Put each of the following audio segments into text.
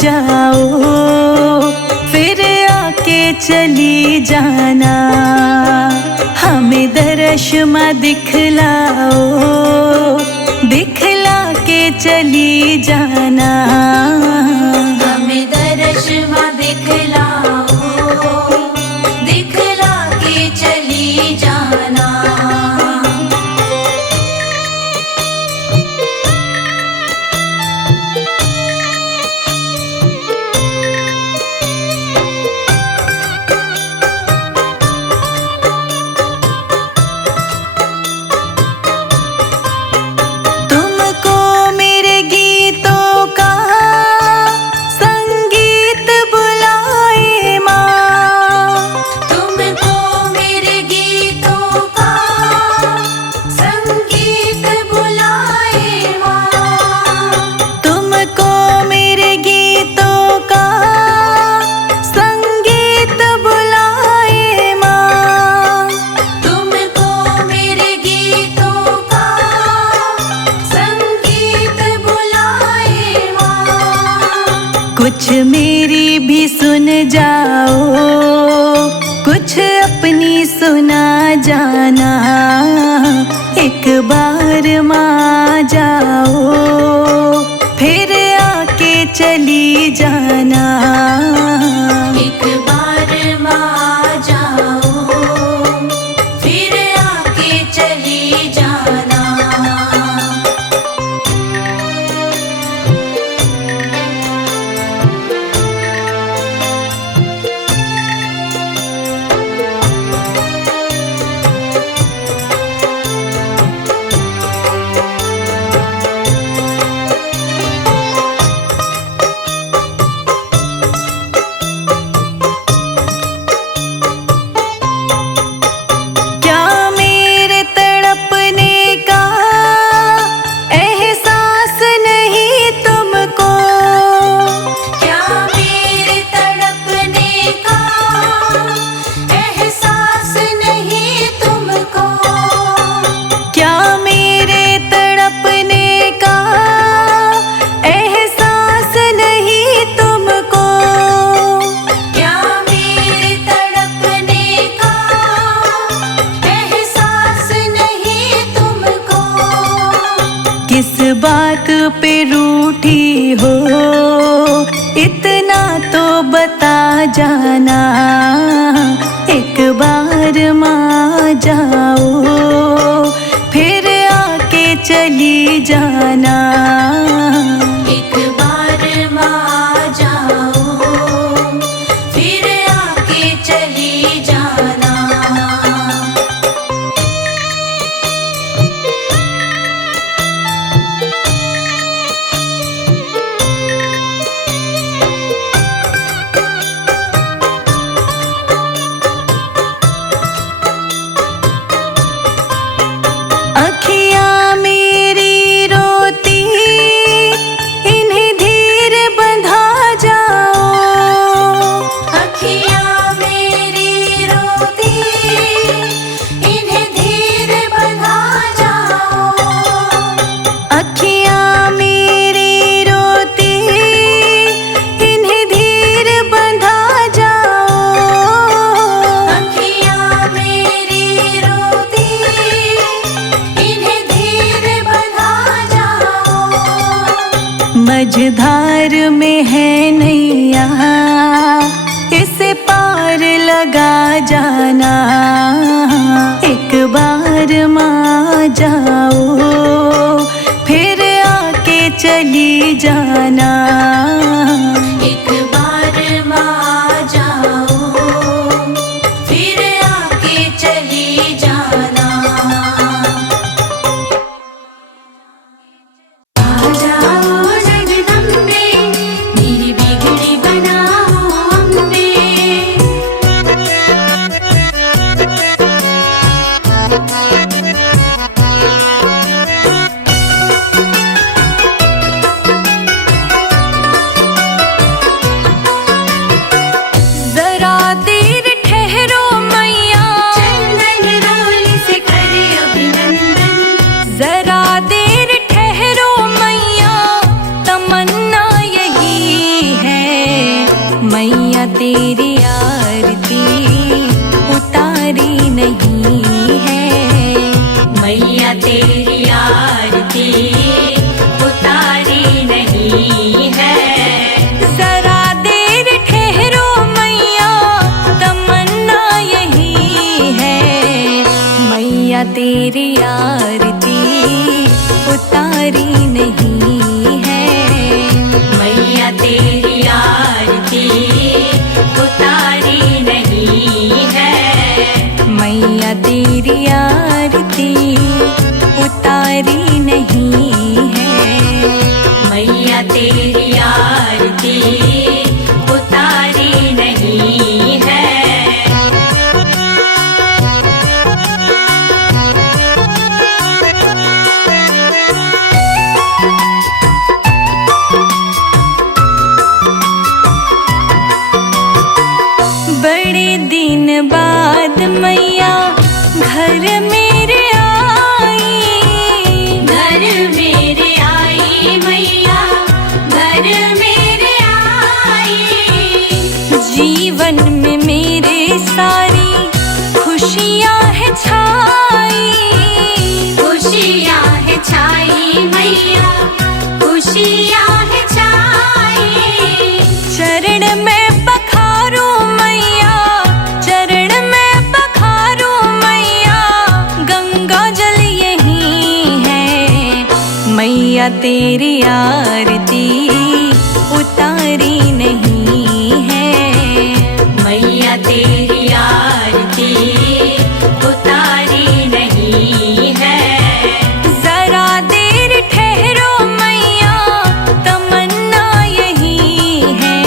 जाओ, फिर आके चली जाना। हमें दर्श माँ दिखलाओ, दिखला के चली जाना। हमें दर्श माँ दिखलाओ, दिखला के चली जाना। कुछ मेरी भी सुन जाओ, कुछ अपनी सुना जाना। एक बार माँ जाओ, फिर आके चली जाना। एक बार माँ जाओ, फिर आके चली जाना। किस बात पे रूठी हो, इतना तो बता जाना। एक बार माँ जाओ, फिर आके चली जाना। एक बार माँ जाओ, फिर आके चली जाना। मझधार में है नैया, इसे पार लगा जाना। एक बार माँ जाओ, फिर आके चली जाना। एक बार माँ जाओ, फिर आके चली जाना। मैया तेरी आरती उतारी नहीं है। मैया तेरी आरती उतारी नहीं है। जरा देर ठहरो मैया तमन्ना यही है। मैया तेरी आरती उतारी नहीं है। मैया तेरी आरती उतारी नहीं है। मैया तेरी आरती उतारी नहीं है। मैया तेरी आरती उतारी नहीं है। बड़े दिन बाद मैया घर मेरे आई। घर मेरे आई मैया, घर मेरे आई। जीवन में मेरे सारी खुशियाँ है छाई। खुशियाँ है छाई मैया, खुशियाँ है छाई। चरण में पखारो मैया, चरण में पखारो मैया, गंगा जल यही है। मैया तेरी आरती उतारी नहीं है। मैया तेरी आरती उतारी नहीं है। जरा देर ठहरो मैया तमन्ना यही है।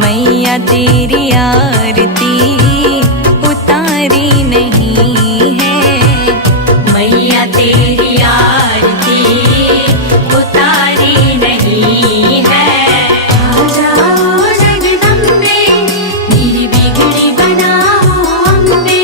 मैया तेरी आरती उतारी नहीं है। मैया तेरी आरती उतारी नहीं है। आ जाओ जगदम्बे, मेरी बिगड़ी बनाओ अम्बे।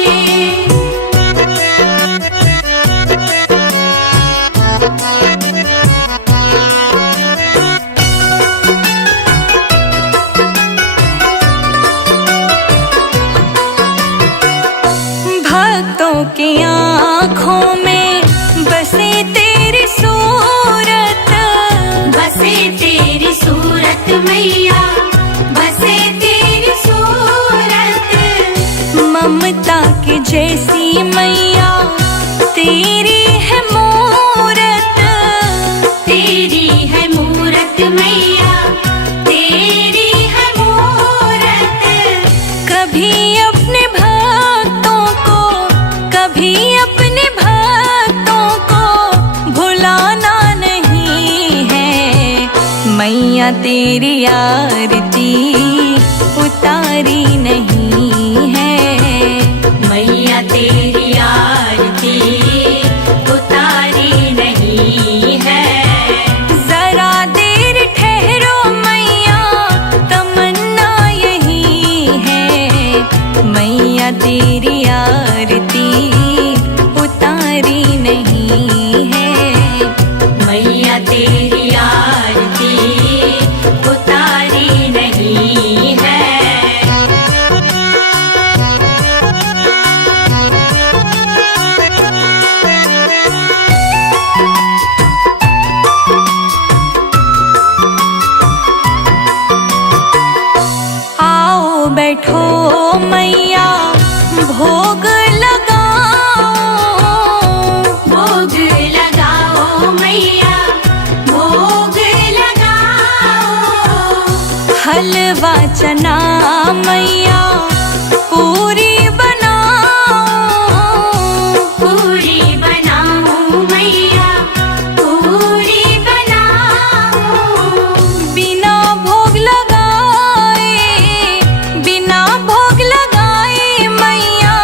भक्तों की आँखों में बसे तेरी सूरत। बसे तेरी सूरत मैया, बसे तेरी सूरत। ममता की जैसी मैया तेरी है मूरत। तेरी है मूरत मैया, तेरी है मूरत। कभी अपने भक्तों को, कभी अपने भक्तों को भुलाना नहीं है। मैया तेरी आरती उतारी नहीं है। मैया तेरी आरती उतारी नहीं है। जरा देर ठहरो मैया तमन्ना यही है। मैया तेरी आरती उतारी नहीं है। मैया तेरी आरती उतारी नहीं है। आओ बैठो मैया भोग लगाओ। भोग लगाओ मैया, भोग लगाओ। हलवा चना मैया पूरी बनाओ। पूरी बनाओ मैया, पूरी बनाओ। बिना भोग लगाए, बिना भोग लगाए मैया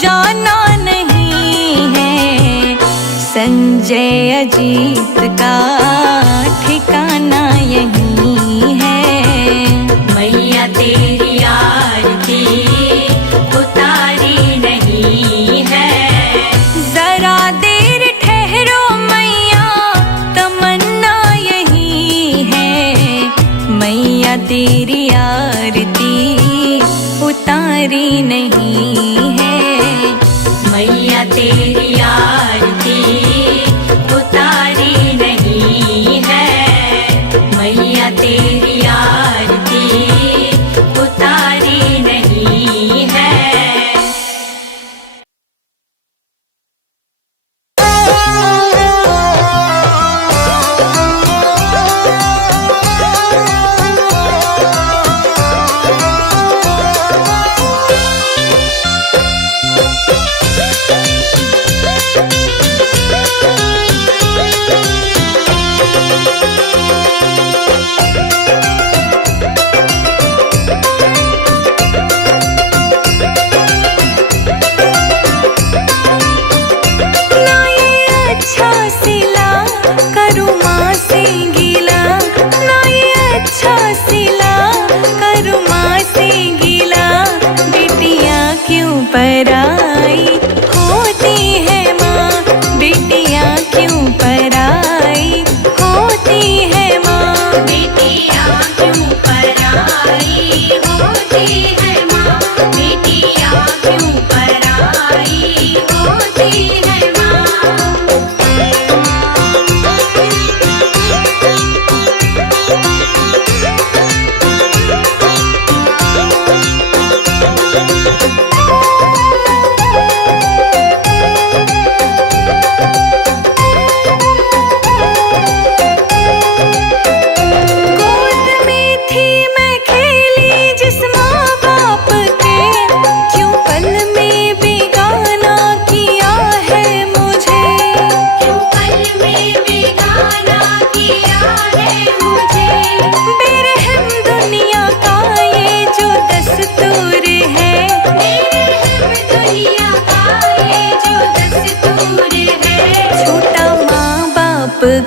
जाना नहीं है। संजय अजीत का ठिकाना यही है। मैया तेरी आरती मैया तेरी आरती उतारी नहीं है। मैया तेरी आरती उतारी नहीं है। मैया तेरी आरती उतारी नहीं है। पराई होती है माँ, बेटियाँ क्यों पराई होती है माँ। बेटियाँ क्यों पराई होती है माँ। बेटियाँ क्यों पराई होती है माँ।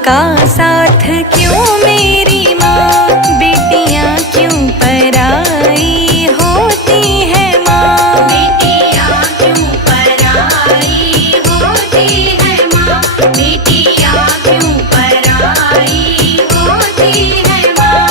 का साथ क्यों मेरी माँ, बेटियाँ क्यों पराई होती है माँ। बेटियाँ क्यों पराई होती है माँ। बेटियाँ क्यों पराई होती है माँ।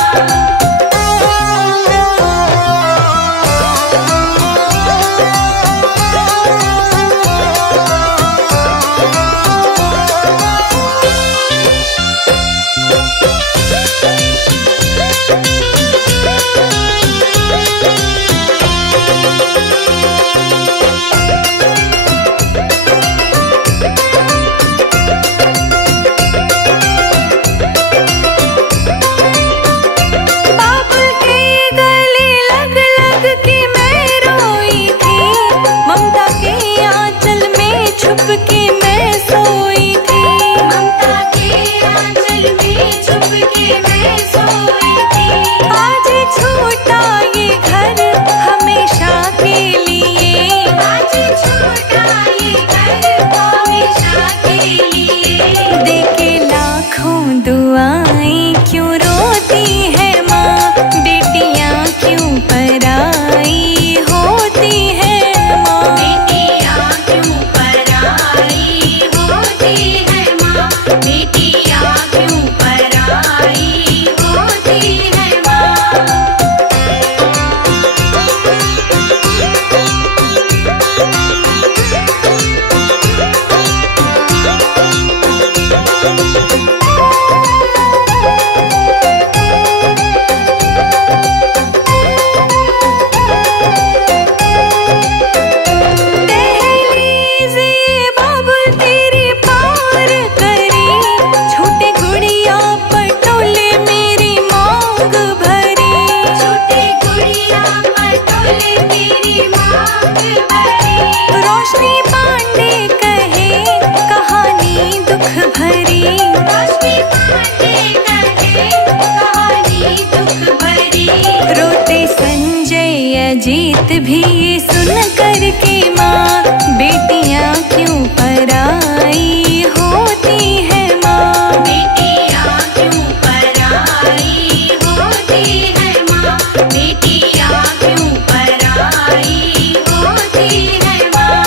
जीत भी ये सुन कर के माँ, बेटियाँ क्यों पराई होती है माँ। बेटियाँ क्यों पराई होती है माँ। बेटियाँ क्यों पराई होती है माँ।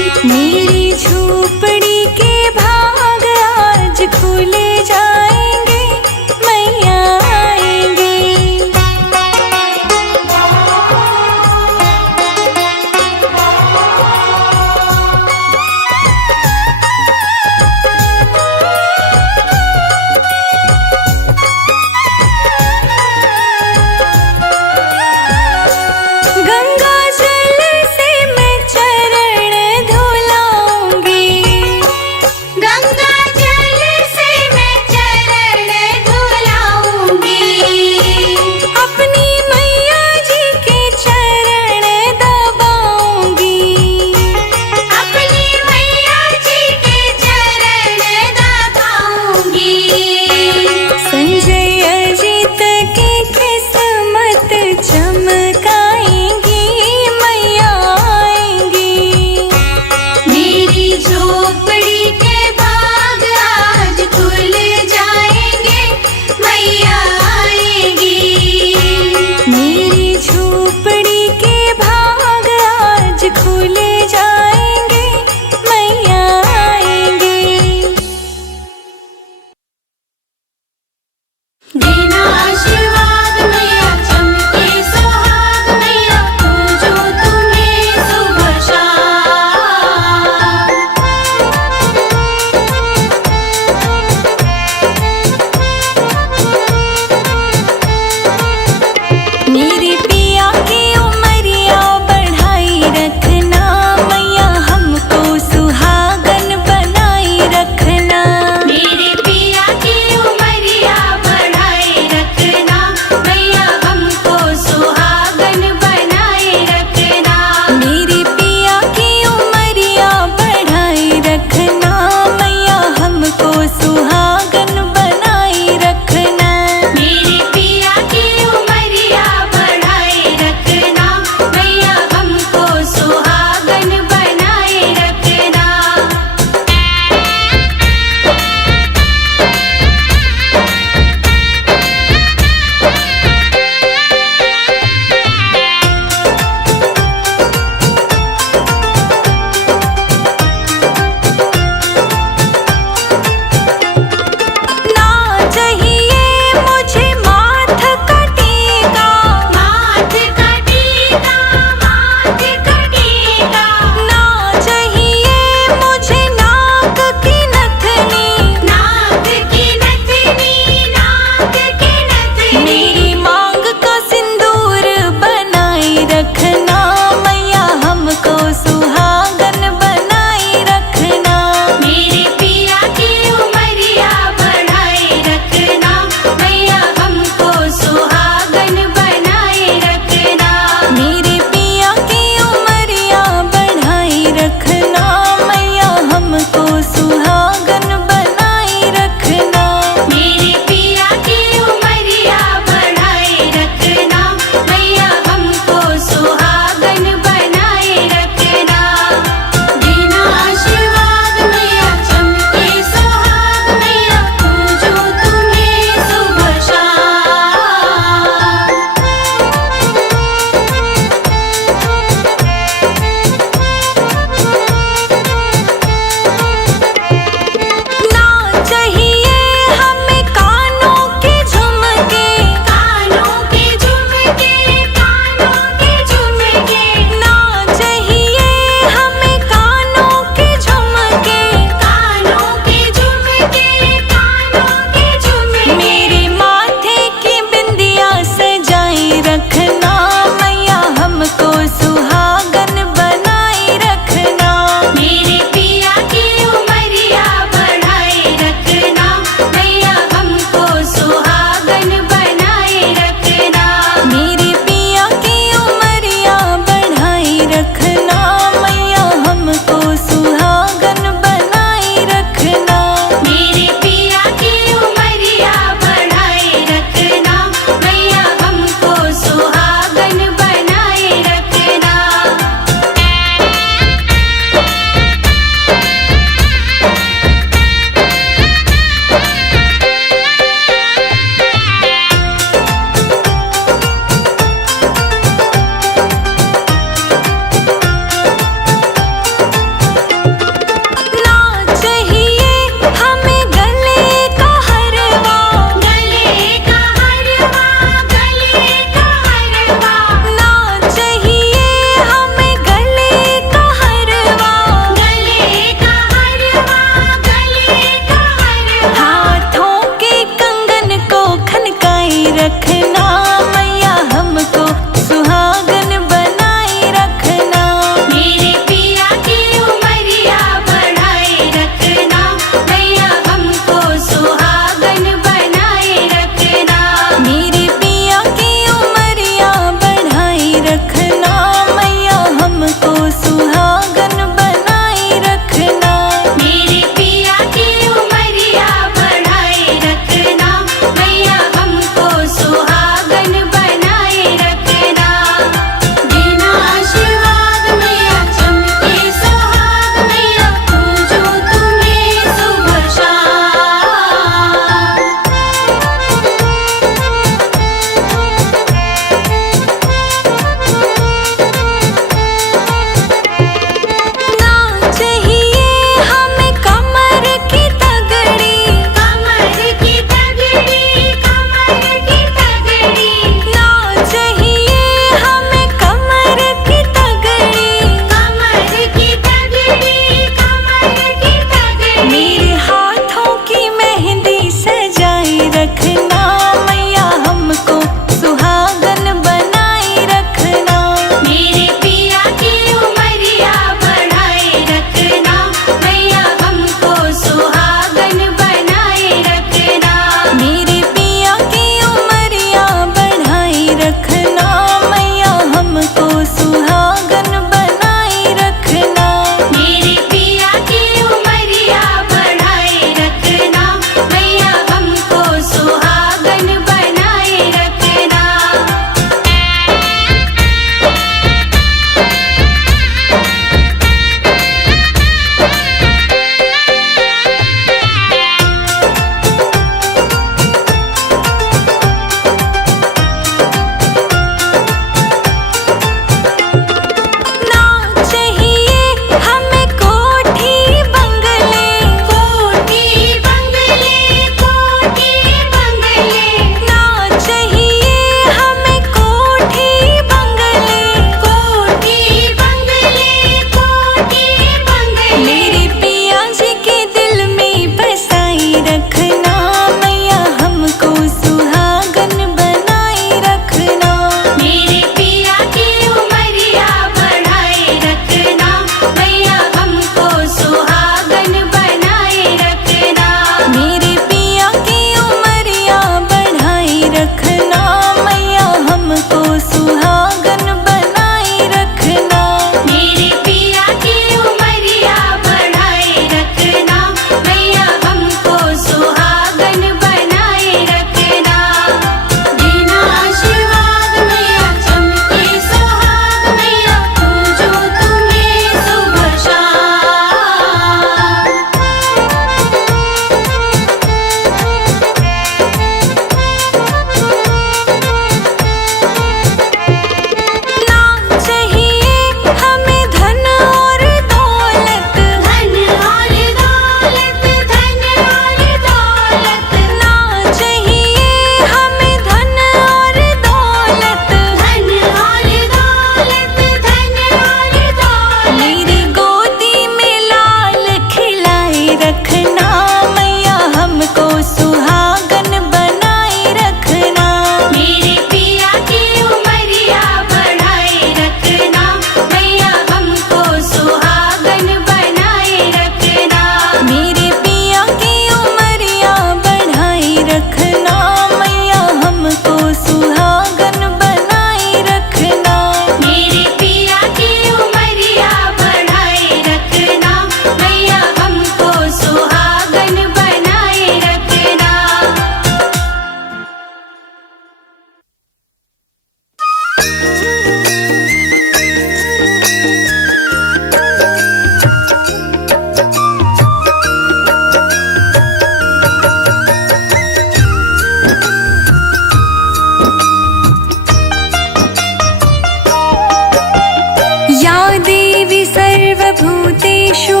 या देवी सर्वभूतेषु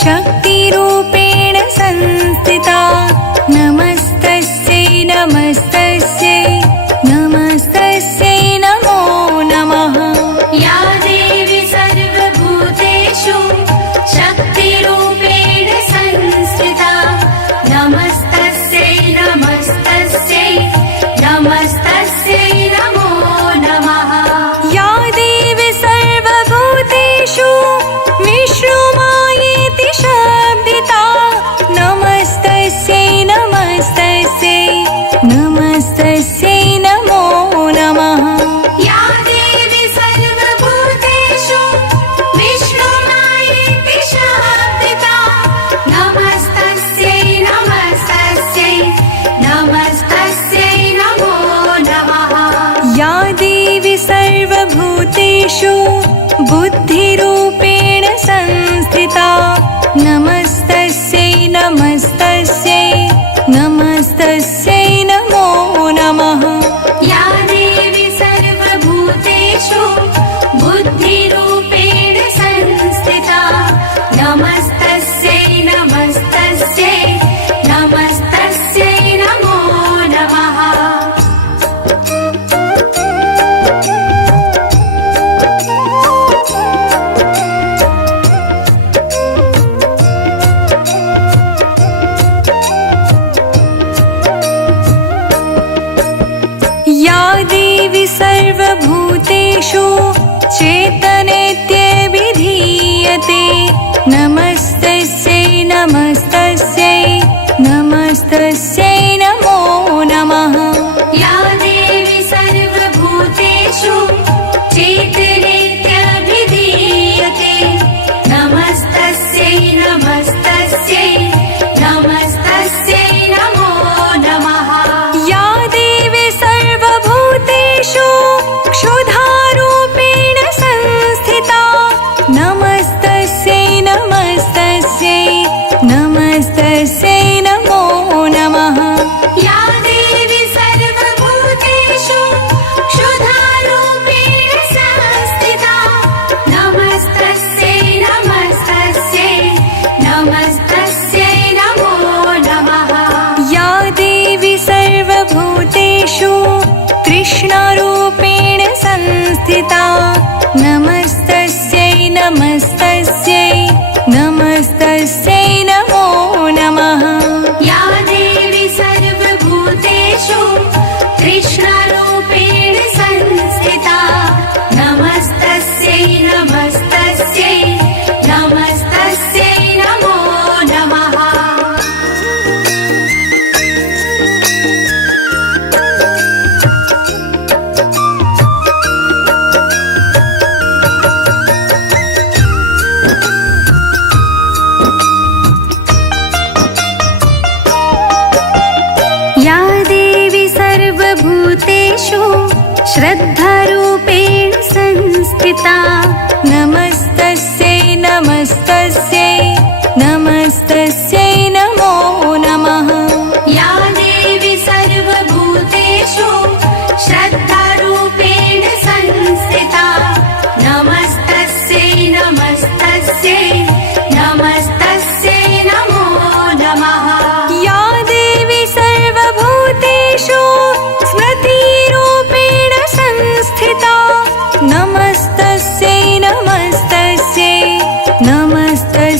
शक्तिरूपेण संस्थिता नमस्तस्यै नमस्तस्यै नमस्तस्यै नमो नमः। या देवी सर्वभूतेषु शक्तिरूपेण संस्थिता नमस्तस्यै नमस्तस्यै नमस्तस्यै नमो नमः। या देवी सर्वभूतेषु विष्णुमायेति शब्दिता नमस्तस्यै नमस्तस्यै नमस्तस्यै नमो नमः। या देवी सर्वभूतेषु विष्णुमायेति शब्दिता नमस्तस्यै नमस्तस्यै नमस्तस्यै नमो नमः। या देवी सर्वभूतेषु बुद्धिरूपेण संस्थिता नमस्तस्यै नमस्तस्यै नमस्तस्यै नमो नमः। या देवी सर्वभूतेषु बुद्धिरूपेण संस्थिता नमस्तस्यै नमस्तस्यै नमस्तस्यै नमो नमः। या देवी सर्वभूतेषु चेतनेत्यभिधीयते नमस्तस्यै नमस्तस्यै नमस्तस्यै नमो नमः। या देवी सर्वभूतेषु चेतनेत्यभिधीयते नमस्तस्यै नमस्तस्यै नमस्तस्यै नमो नमः। या देवी सर्वभूतेषु क्षुधारूपेण संस्थिता नमस्तस्यै नमस्तस्यै नमस्तस्यै नमो नमः। या देवी सर्वभूतेषु क्षुधारूपेण संस्थिता नमस्तस्यै नमस्तस्यै नमस्तस्यै नमो नमः। या देवी सर्वभूतेषु तृष्णारूपेण संस्थिता नमस्तस्यै नमस्तस्यै नमस्तस्यै नमो नमः। या देवी सर्वभूतेषु तृष्णारूपेण संस्थिता नमस्तस्यै नमस्तस्यै नमस्तस्यै नमो नमः। या देवी सर्वभूतेषु श्रद्धारूपेण संस्थिता नमस्तस्यै नमस्तस्यै नमस्तस्यै नमो नमः। या देवी सर्वभूतेषु श्रद्धारूपेण संस्थिता नमस्तस्यै नमस्तस्यै नमस्तस्यै नमो नमः। या देवी सर्वभूतेषु स्मृतिरूपेण संस्थिता नमस्तस्यै नमस्तस्यै नमस्तस्यै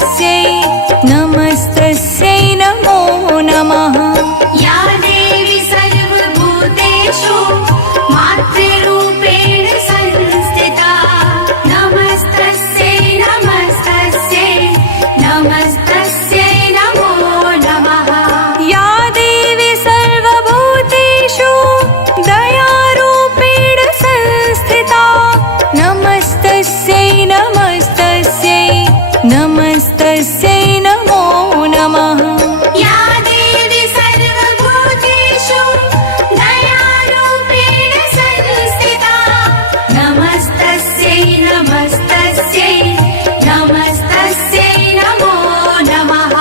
नमस्तस्यै नमस्तस्यै नमो नमः। या देवी सर्वभूतेषु मातृरूपेण संस्थिता नमस्तस्यै नमस्तस्यै नमस्तस्यै नमो नमः। या देवी सर्वभूतेषु दयारूपेण संस्थिता नमस्तस्यै नमस्तस्यै नमस्तस्यै नमो नमः। या देवी सर्वभूतेषु दयारूपेण संस्थिता नमस्तस्यै नमस्तस्यै नमस्तस्यै नमो नमः।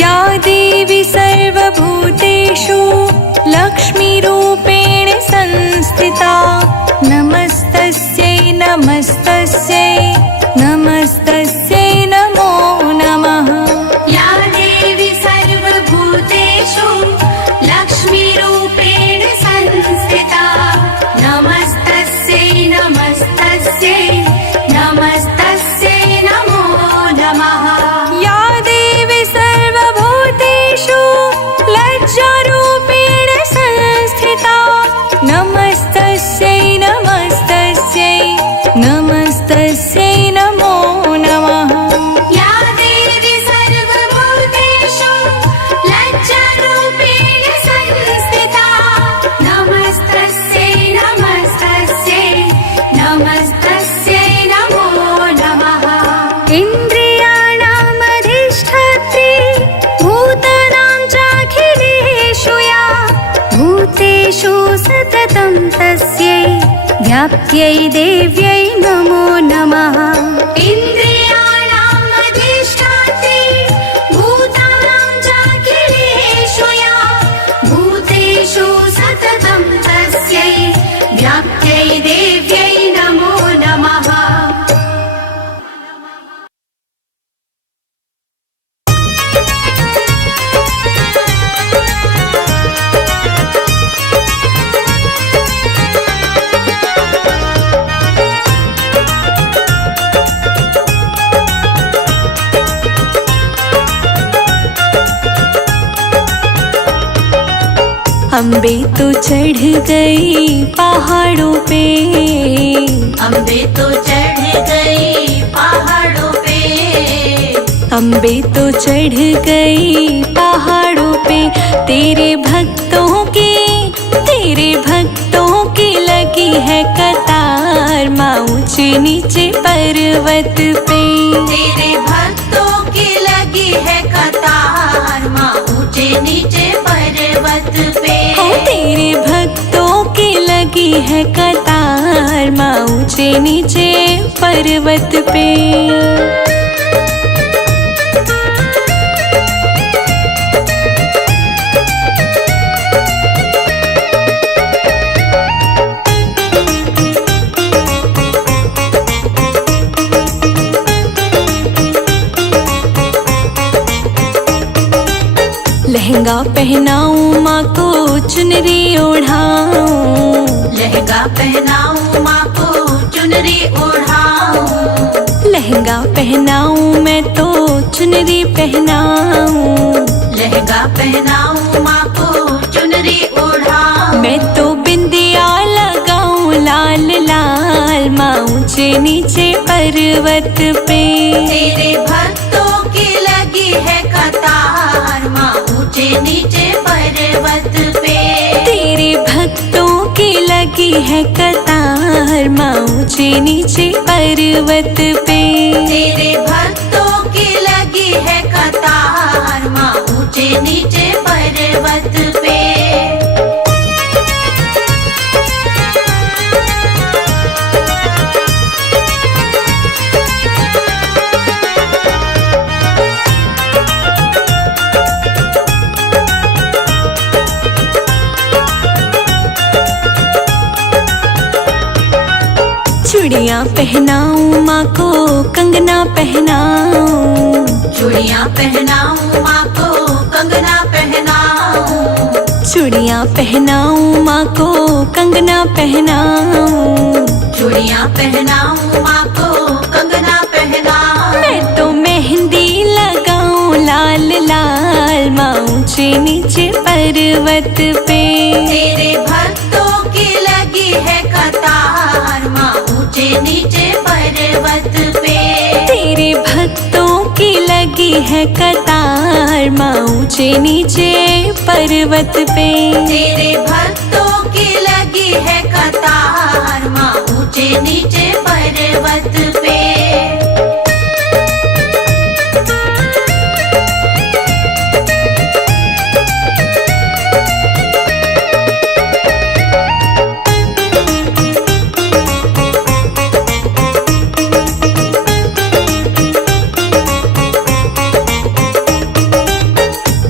या देवी सर्वभूतेषु लक्ष्मीरूपेण संस्थिता नमस्तस्यै नमस्तस्यै नमस्तस्यै नमो नमः। या देवी सर्वभूतेषु लक्ष्मीरूपेण संस्थिता नमस्तस्यै नमस्तस्यै नमस्तस्यै नमो नमः। या देवी सर्वभूतेषु लज्जारूपेण संस्थिता नमस्तस्यै नमस्तस्यै नमस्तस्यै नमो नमः। या देवी सर्वभूतेषु लज्जारूपेण संस्थिता नमस्तस्यै नमस्तस्यै नमस्तस्यै नमो नमः। इन्द्रियाणामधिष्ठात्री भूतानां चाखिलेषु या भूतेषु सततं तस्यै व्याप्त्यै देव्यै नमो नमः। इन्द्रियाणाम् अधिष्ठात्री भूतानां चाखिलेषु या भूतेषु सततं तस्यै व्याप्त्यै देव्यै नमो नमः। अम्बे तो चढ़ गई पहाड़ों पे अम्बे तो चढ़ गई पहाड़ों पे अम्बे तो चढ़ गई पहाड़ों पे तेरे भक्तों की लगी है कतार माँ ऊंचे नीचे पर्वत पे। तेरे भक्तों की लगी है कतार माँ ऊंचे नीचे पर्वत पे। ओ तेरे भक्तों की लगी है कतार माँ ऊंचे नीचे पर्वत पे। लहंगा पहनाऊं माँ को चुनरी ओढ़ाऊं लहंगा पहनाऊं माँ को चुनरी ओढ़ाऊं लहंगा पहनाऊं मैं तो चुनरी पहनाऊं लहंगा पहनाऊं माँ को चुनरी ओढ़ाऊं मैं तो बिंदिया लगाऊं लाल लाल माँ ऊंचे नीचे पर्वत पे। तेरे भक्तों की लगी है कतार माँ ऊंचे नीचे पर्वत पे। तेरे भक्तों की लगी है कतार माँ ऊंचे नीचे पर्वत पे। तेरे भक्तों की लगी है कतार माँ ऊंचे नीचे पर्वत पे। चूड़ियाँ पहनाऊं माँ को कंगना पहनाऊं, चूड़ियाँ पहनाऊं माँ को कंगना पहनाऊं, चूड़ियाँ पहनाऊं माँ को कंगना पहनाऊं, चूड़ियाँ पहनाऊं माँ को कंगना पहनाऊं। मैं तो मेहंदी लगाऊं लाल लाल माँ ऊंचे नीचे पर्वत पे। तेरे भक्तों की लगी है कतार माँ ऊंचे नीचे पर्वत पे। तेरे भक्तों की लगी है कतार माँ ऊंचे नीचे पर्वत पे। तेरे भक्तों की लगी है कतार माँ ऊंचे नीचे पर्वत पे।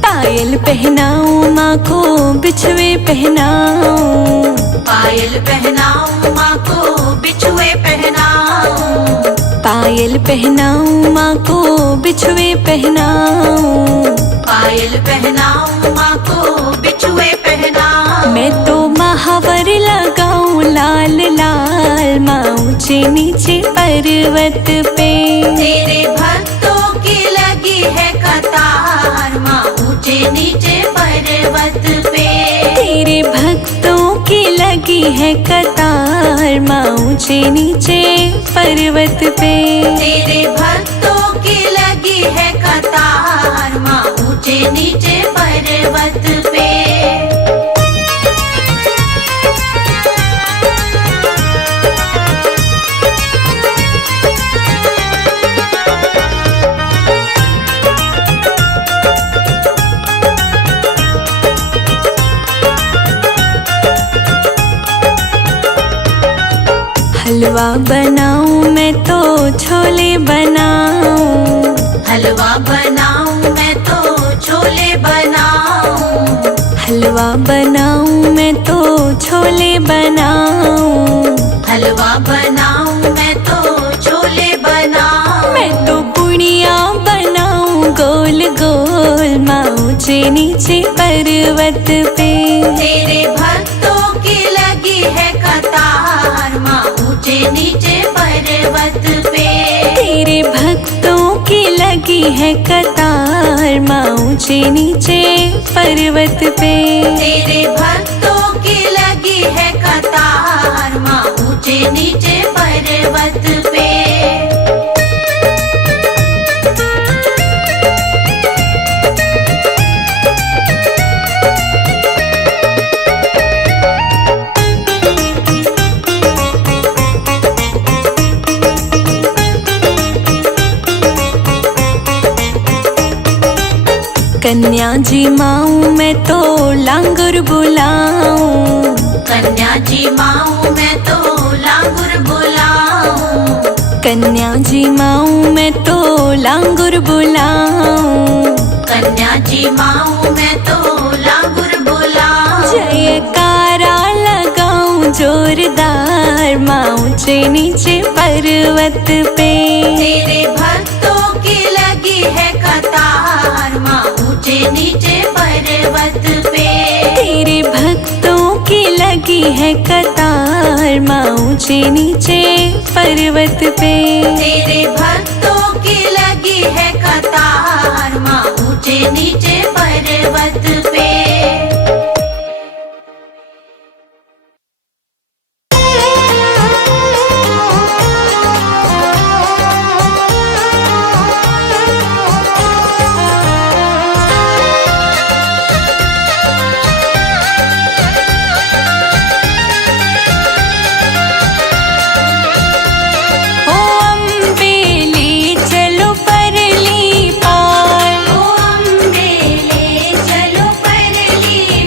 पायल पहनाऊं माँ को बिछुए पहनाऊं, पायल पहनाऊं माँ को बिछुए पहनाऊं, पायल पहनाऊं माँ को बिछुए पहनाऊं, पायल पहनाऊं माँ को बिछुए पहनाऊं। मैं तो महावर लगाऊं लाल लाल माँ ऊंचे नीचे पर्वत पे। तेरे भक्तों की लगी है कतार माँ ऊंचे नीचे पर्वत पे। तेरे भक्तों की लगी है कतार माँ ऊंचे नीचे पर्वत पे। तेरे भक्तों की लगी है कतार माँ ऊंचे नीचे पर्वत पे। हलवा बनाऊं मैं तो छोले बनाऊं, हलवा बनाऊं मैं तो छोले बनाऊं, हलवा बनाऊं मैं तो छोले बनाऊं, हलवा बनाऊं मैं तो छोले बनाऊं। मैं तो पुड़िया बनाऊं गोल गोल माँ ऊंचे नीचे पर्वत पे। तेरे भक्तों की लगी है कतार माँ ऊंचे नीचे पर्वत पे। तेरे भक्तों की लगी है कतार माँ ऊंचे नीचे पर्वत पे। तेरे भक्तों की लगी है कतार माँ ऊंचे नीचे पर्वत पे। कन्या जी माऊं मैं तो लांगुर बुलाऊं, कन्या जी माऊं मैं तो लांगुर बुलाऊं, कन्या जी माऊं मैं तो लांगुर बुलाऊं, कन्या जी माऊं मैं तो लांगुर बुलाऊं। जयकारा लगाऊं जोरदार माँ ऊंचे नीचे पर्वत पे। तेरे भक्तों की लगी है कतार माँ ऊंचे नीचे पर्वत पे। तेरे भक्तों की लगी है कतार माँ ऊंचे नीचे पर्वत पे। तेरे भक्तों की लगी है कतार माँ ऊंचे नीचे पर्वत पे। परली पार, ओ अम्बे ले चलो परली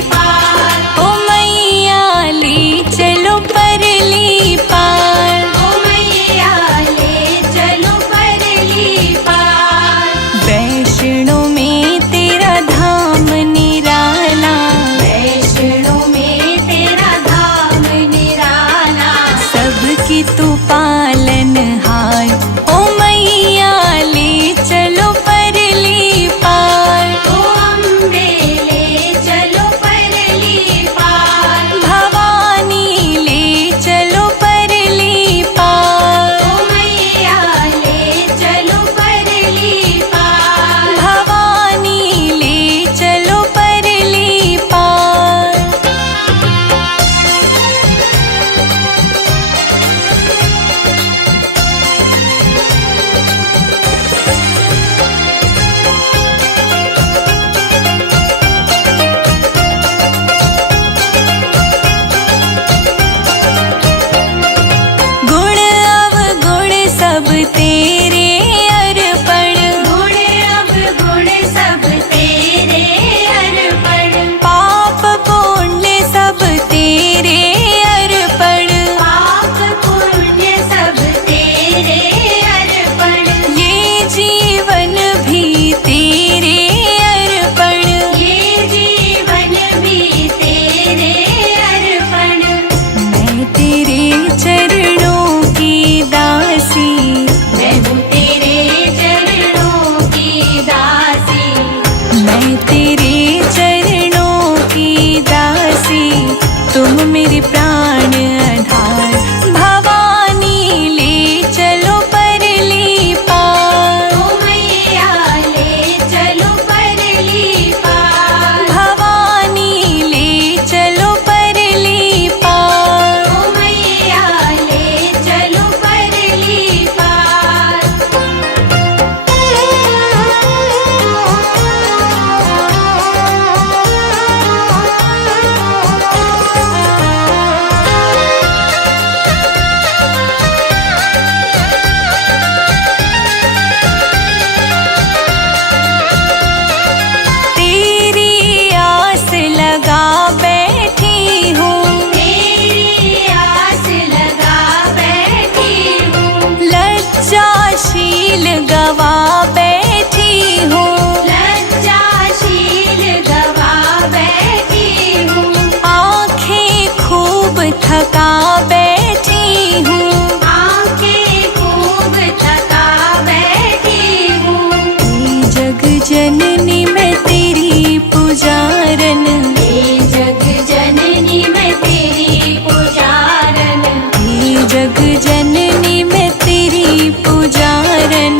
लज्जाशील गवा बैठी हूँ, लज्जाशील गवा बैठी हूँ, आँखें खूब थका बैठी हूँ, आंखें खूब थका बैठी हूँ। हे जग जननी मैं तेरी पुजारन, हे जग जननी मैं तेरी पुजारन, हे जग जननी मैं तेरी पुजारन,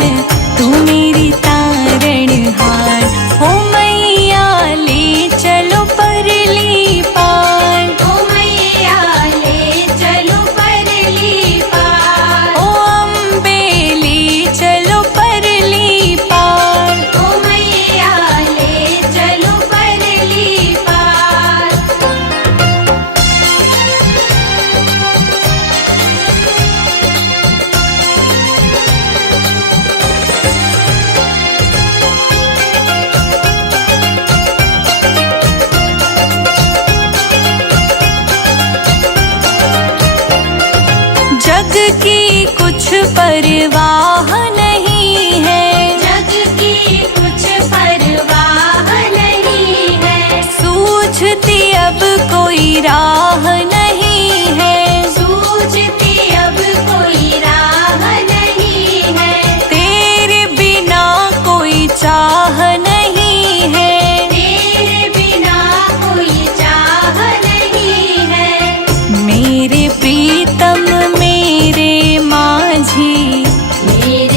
तू मेरी तारणहार हो मैया ले चलो परली पार, ओ मैया ले चलो परली पार, ओ अम्बे ले चलो परली पार। ओ मैया ले चलो परली पार। जग की कुछ परवाह नहीं है, जग की कुछ परवाह नहीं है, सूझती अब कोई राह नहीं है, सूझती अब कोई राह नहीं है, तेरे बिना कोई चाह नहीं है, तेरे बिना कोई चाह नहीं है। मेरे प्रीतम मेरे माझी, मेरे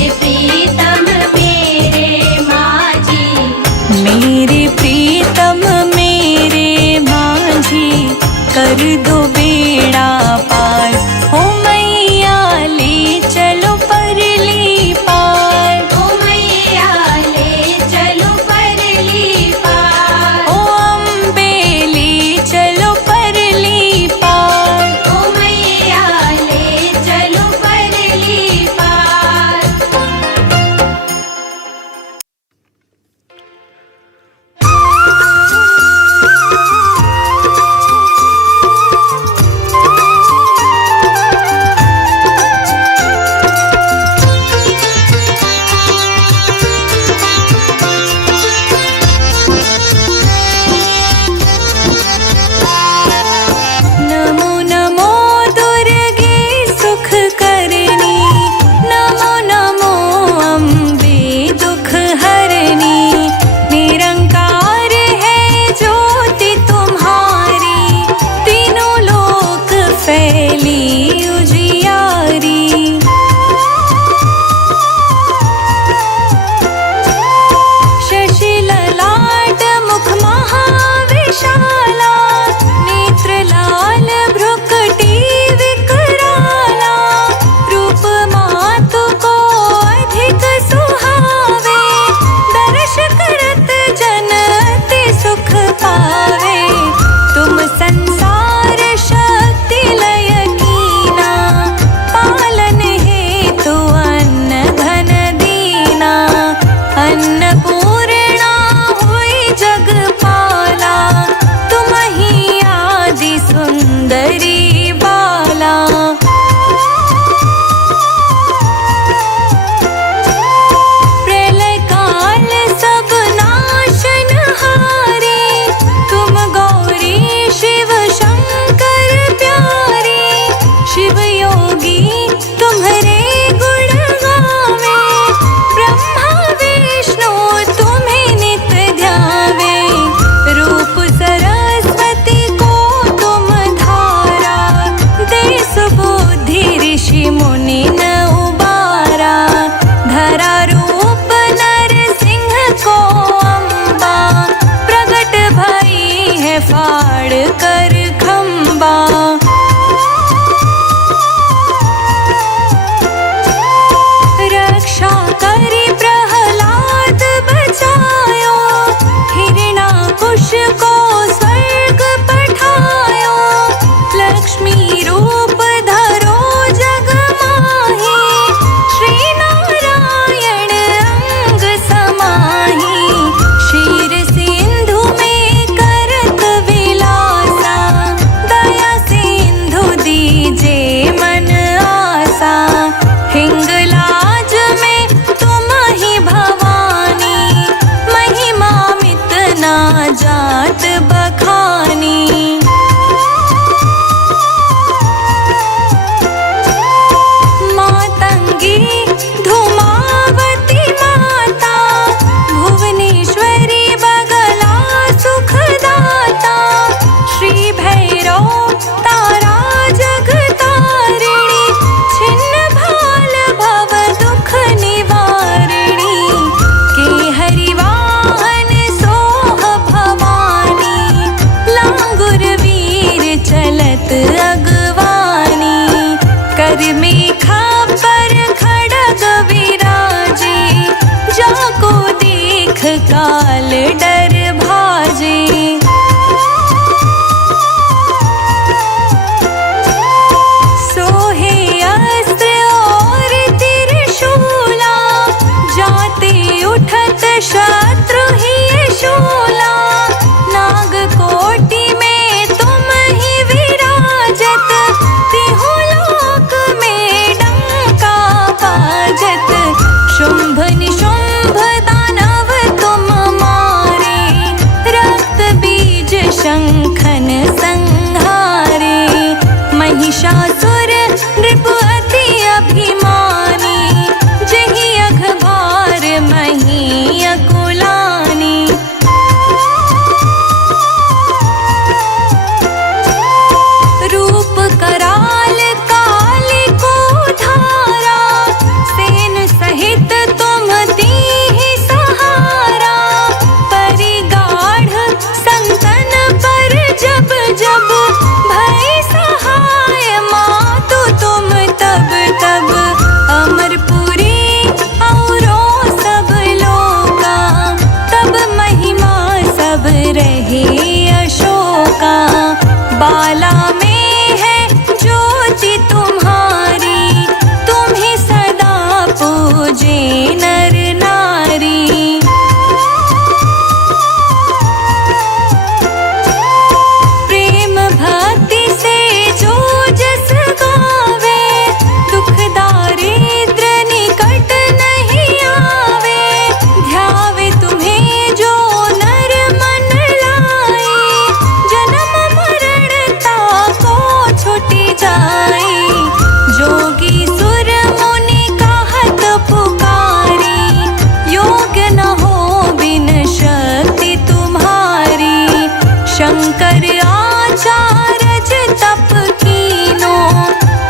शंकर आचार्य तप कीनो,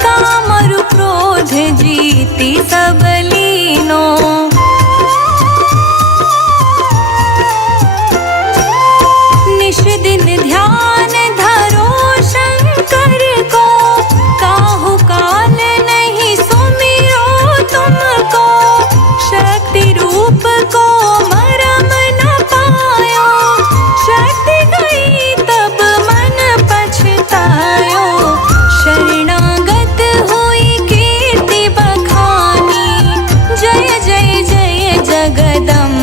कामरु क्रोध जीति सब लीनो। निश दिन ध्यान धरो शंकर को, काहू काल नहीं सुमिरो तुमको। शक्ति रूप को मरम न पायो, शक्ति गई तब मन पछतायो। शरणागत हुई कीर्ति बखानी, जय जय जय जगदम्बा